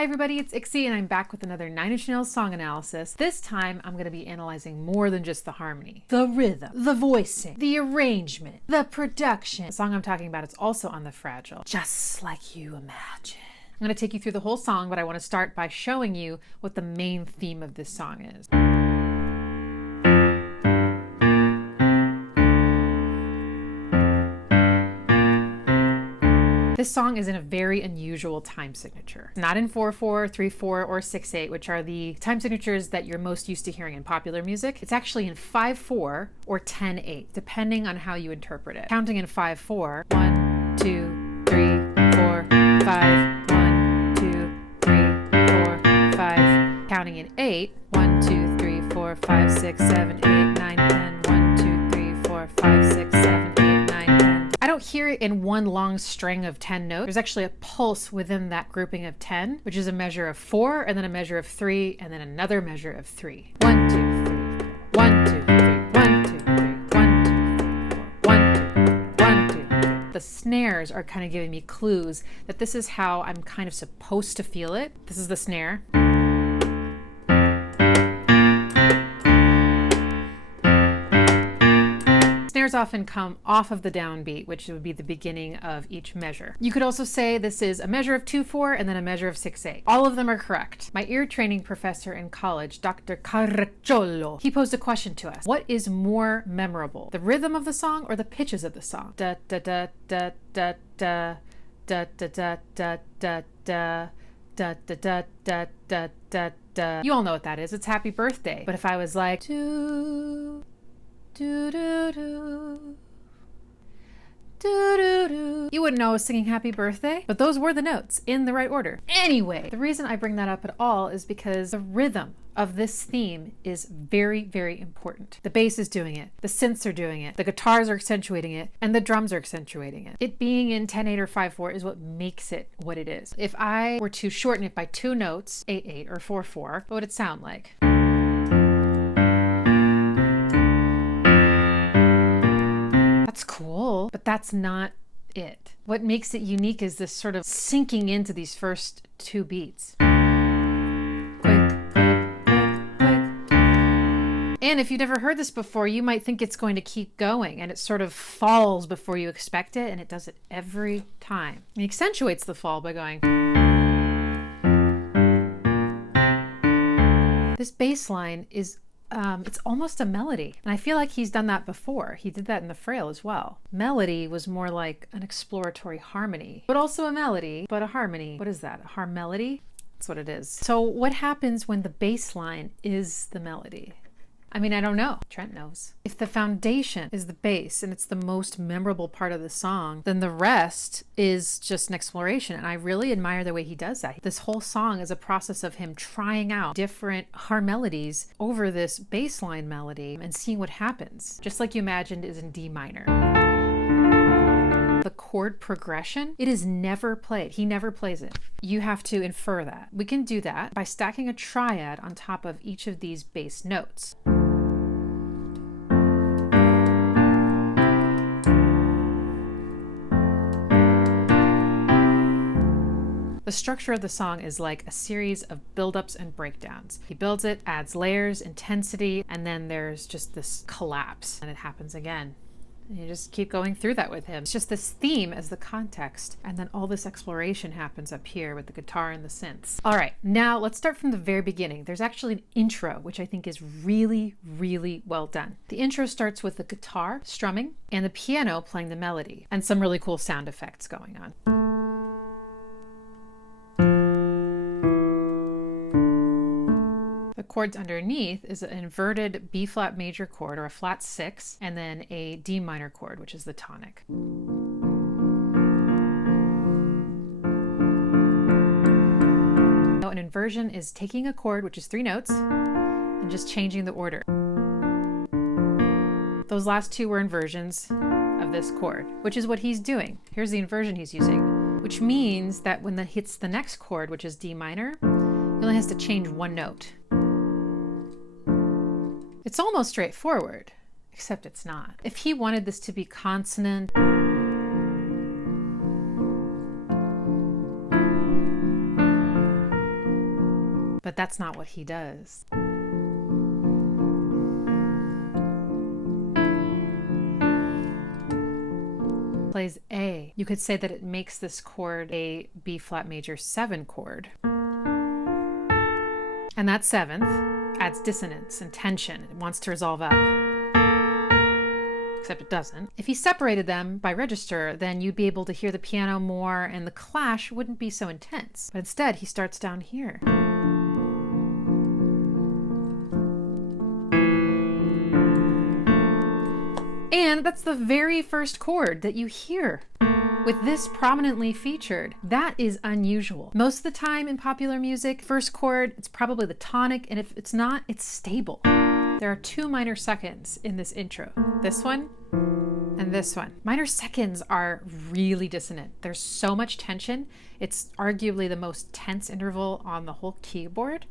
Hi everybody, it's Ixie and I'm back with another Nine Inch Nails song analysis. This time I'm going to be analyzing more than just the harmony. The rhythm, the voicing, the arrangement, the production. The song I'm talking about is also on the Fragile, just like you imagine. I'm going to take you through the whole song, but I want to start by showing you what the main theme of this song is. This song is in a very unusual time signature. Not in 4/4, 3/4, or 6/8, which are the time signatures that you're most used to hearing in popular music. It's actually in 5/4 or 10/8, depending on how you interpret it. Counting in 5/4, 1, 2, 3, 4, 5, 1, 2, 3, 4, 5. Counting in 8, 1, 2, 3, 4, 5, 6, 7, 8, 9, 10. 1, 2, 3, 4, 5, 6, 7, 8, 9, 10. I don't hear it in one long string of 10 notes. There's actually a pulse within that grouping of 10, which is a measure of 4, and then a measure of 3, and then another measure of 3. 1, 2, 3, 4. 1, 2, 3, 1, 2, 3, 1, 2, 3, 4. 1, 2, 3, 1, 2, 3. The snares are kind of giving me clues that this is how I'm kind of supposed to feel it. This is the snare. Snares often come off of the downbeat, which would be the beginning of each measure. You could also say this is a measure of 2/4 and then a measure of 6/8. All of them are correct. My ear training professor in college, Dr. Caracciolo, he posed a question to us. What is more memorable, the rhythm of the song or the pitches of the song? Da da da da da da da da da da da da da da da da da da da. You all know what that is. It's Happy Birthday. But if I was like do do do do do do do, you wouldn't know I was singing Happy Birthday, but those were the notes in the right order. Anyway, the reason I bring that up at all is because the rhythm of this theme is very, very important. The bass is doing it, the synths are doing it, the guitars are accentuating it, and the drums are accentuating it. It being in 10/8 or 5/4 is what makes it what it is. If I were to shorten it by 2 notes, 8/8 or 4/4, what would it sound like? That's cool, but that's not it. What makes it unique is this sort of sinking into these first 2 beats. Quick, quick, quick, quick. And if you've never heard this before, you might think it's going to keep going, and it sort of falls before you expect it, and it does it every time. It accentuates the fall by going. This bass line is it's almost a melody. And I feel like he's done that before. He did that in The Frail as well. Melody was more like an exploratory harmony, but also a melody, but a harmony. What is that? A harmelody? That's what it is. So what happens when the bass line is the melody? I mean, I don't know. Trent knows. If the foundation is the bass and it's the most memorable part of the song, then the rest is just an exploration. And I really admire the way he does that. This whole song is a process of him trying out different harmonies over this bass line melody and seeing what happens. Just like you imagined is in D minor. The chord progression, it is never played. He never plays it. You have to infer that. We can do that by stacking a triad on top of each of these bass notes. The structure of the song is like a series of buildups and breakdowns. He builds it, adds layers, intensity, and then there's just this collapse, and it happens again. And you just keep going through that with him. It's just this theme as the context, and then all this exploration happens up here with the guitar and the synths. All right, now let's start from the very beginning. There's actually an intro, which I think is really, really well done. The intro starts with the guitar strumming and the piano playing the melody, and some really cool sound effects going on. The chords underneath is an inverted B flat major chord or a flat 6, and then a D minor chord, which is the tonic. Now, an inversion is taking a chord, which is 3 notes, and just changing the order. Those last 2 were inversions of this chord, which is what he's doing. Here's the inversion he's using, which means that when it hits the next chord, which is D minor, he only has to change 1 note. It's almost straightforward, except it's not. If he wanted this to be consonant, but that's not what he does. Plays A. You could say that it makes this chord a B flat major 7 chord. And that 7th adds dissonance and tension. It wants to resolve up. Except it doesn't. If he separated them by register, then you'd be able to hear the piano more and the clash wouldn't be so intense. But instead, he starts down here. And that's the very first chord that you hear with this prominently featured. That is unusual. Most of the time in popular music, first chord, it's probably the tonic, and if it's not, it's stable. There are 2 minor seconds in this intro. This one and this one. Minor seconds are really dissonant. There's so much tension. It's arguably the most tense interval on the whole keyboard.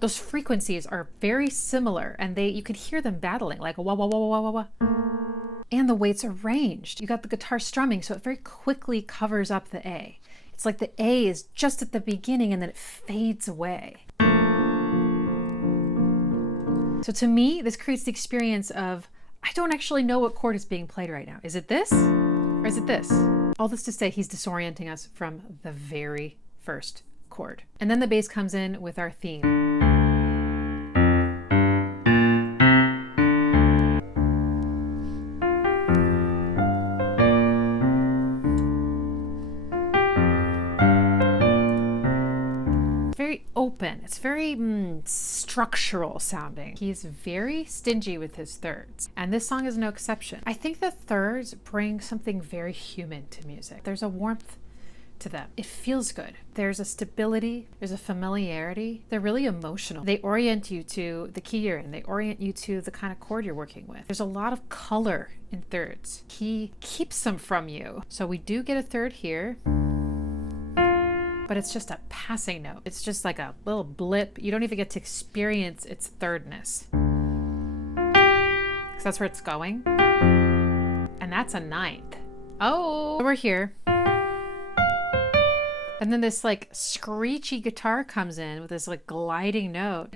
Those frequencies are very similar, and you could hear them battling, like wah, wah, wah, wah, wah, wah. And the way it's arranged. You got the guitar strumming, so it very quickly covers up the A. It's like the A is just at the beginning and then it fades away. So to me, this creates the experience of, I don't actually know what chord is being played right now. Is it this or is it this? All this to say, he's disorienting us from the very first chord. And then the bass comes in with our theme. Open. It's very structural sounding. He's very stingy with his thirds, and this song is no exception. I think the thirds bring something very human to music. There's a warmth to them. It feels good. There's a stability. There's a familiarity. They're really emotional. They orient you to the key you're in. They orient you to the kind of chord you're working with. There's a lot of color in thirds. He keeps them from you. So we do get a third here. But it's just a passing note. It's just like a little blip. You don't even get to experience its thirdness. Because that's where it's going. And that's a 9th. Oh, we're here. And then this like screechy guitar comes in with this like gliding note.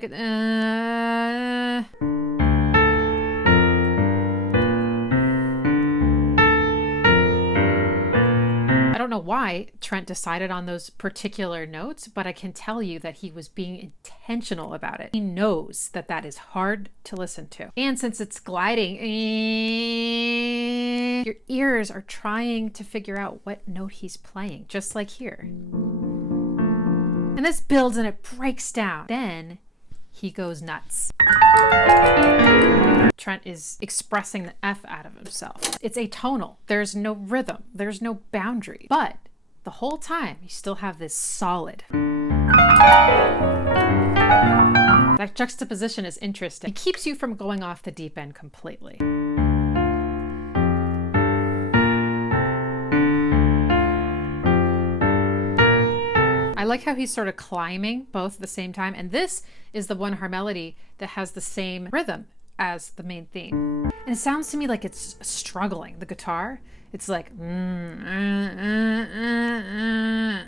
I don't know why Trent decided on those particular notes, but I can tell you that he was being intentional about it. He knows that that is hard to listen to. And since it's gliding, your ears are trying to figure out what note he's playing, just like here. And this builds and it breaks down. Then he goes nuts. Trent is expressing the F out of himself. It's atonal. There's no rhythm. There's no boundary. But the whole time, you still have this solid. That juxtaposition is interesting. It keeps you from going off the deep end completely. I like how he's sort of climbing both at the same time. And this is the one harp melody that has the same rhythm as the main theme. And it sounds to me like it's struggling. The guitar, it's like,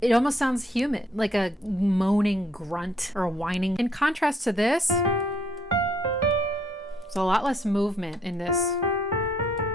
it almost sounds human, like a moaning grunt or a whining. In contrast to this, there's a lot less movement in this.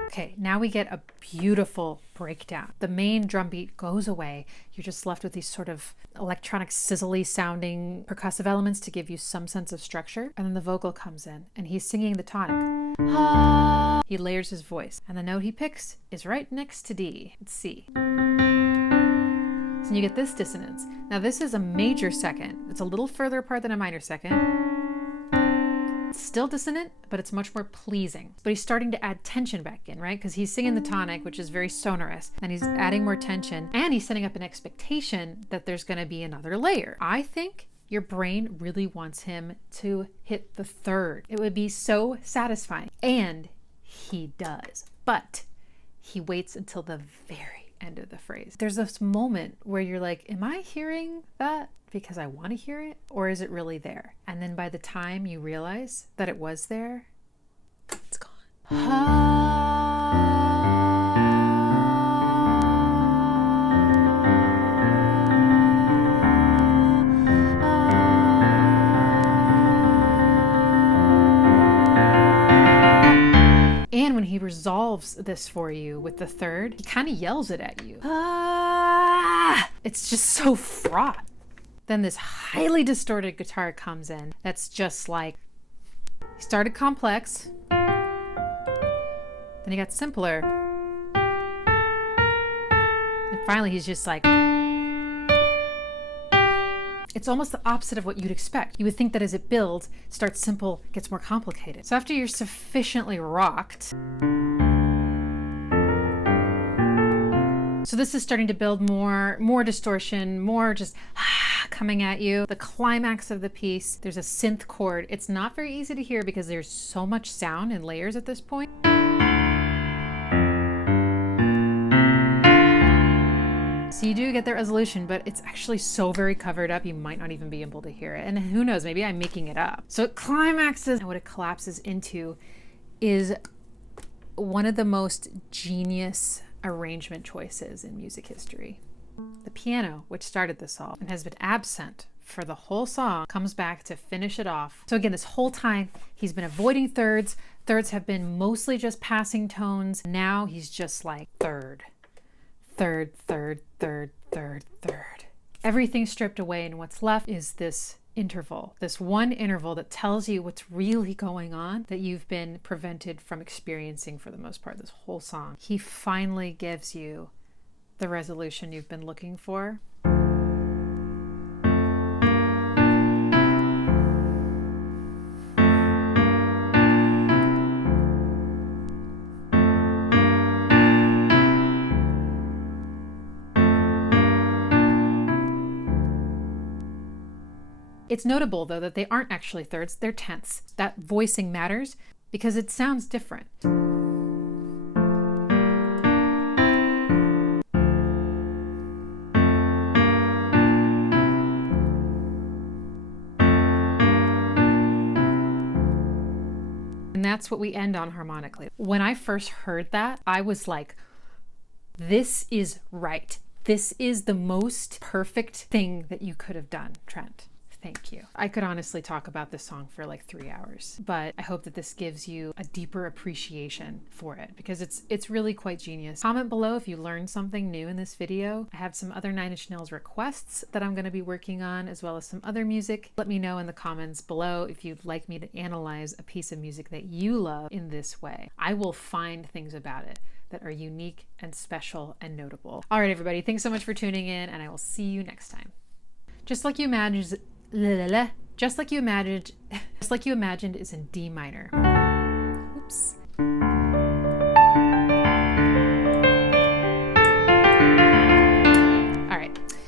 Okay, now we get a beautiful breakdown. The main drum beat goes away. You're just left with these sort of electronic sizzly sounding percussive elements to give you some sense of structure. And then the vocal comes in and he's singing the tonic. Ah. He layers his voice and the note he picks is right next to D. It's C. So you get this dissonance. Now this is a major second. It's a little further apart than a minor second. It's still dissonant, but it's much more pleasing. But he's starting to add tension back in, right? Because he's singing the tonic, which is very sonorous, and he's adding more tension, and he's setting up an expectation that there's going to be another layer. I think your brain really wants him to hit the third. It would be so satisfying. And he does. But he waits until the very end of the phrase. There's this moment where you're like, am I hearing that because I want to hear it, or is it really there? And then by the time you realize that it was there, it's gone. resolves this for you with the third. He kind of yells it at you. Ah! It's just so fraught. Then this highly distorted guitar comes in. That's just like, he started complex, then he got simpler, and finally he's just like, it's almost the opposite of what you'd expect. You would think that as it builds, starts simple, gets more complicated. So after you're sufficiently rocked, so this is starting to build more distortion, more just coming at you. The climax of the piece, there's a synth chord. It's not very easy to hear because there's so much sound and layers at this point. So you do get the resolution, but it's actually so very covered up, you might not even be able to hear it. And who knows, maybe I'm making it up. So it climaxes, and what it collapses into is one of the most genius arrangement choices in music history. The piano, which started this all and has been absent for the whole song, comes back to finish it off. So again, this whole time he's been avoiding thirds. Thirds have been mostly just passing tones. Now he's just like third, third, third, third, third, third. Everything's stripped away, and what's left is this interval, this one interval that tells you what's really going on that you've been prevented from experiencing for the most part this whole song. He finally gives you the resolution you've been looking for. It's notable, though, that they aren't actually thirds, they're tenths. That voicing matters because it sounds different. And that's what we end on harmonically. When I first heard that, I was like, this is right. This is the most perfect thing that you could have done, Trent. Thank you. I could honestly talk about this song for like 3 hours, but I hope that this gives you a deeper appreciation for it because it's really quite genius. Comment below if you learned something new in this video. I have some other Nine Inch Nails requests that I'm going to be working on, as well as some other music. Let me know in the comments below if you'd like me to analyze a piece of music that you love in this way. I will find things about it that are unique and special and notable. All right, everybody, thanks so much for tuning in, and I will see you next time. Just like you imagined is in D minor. Oops.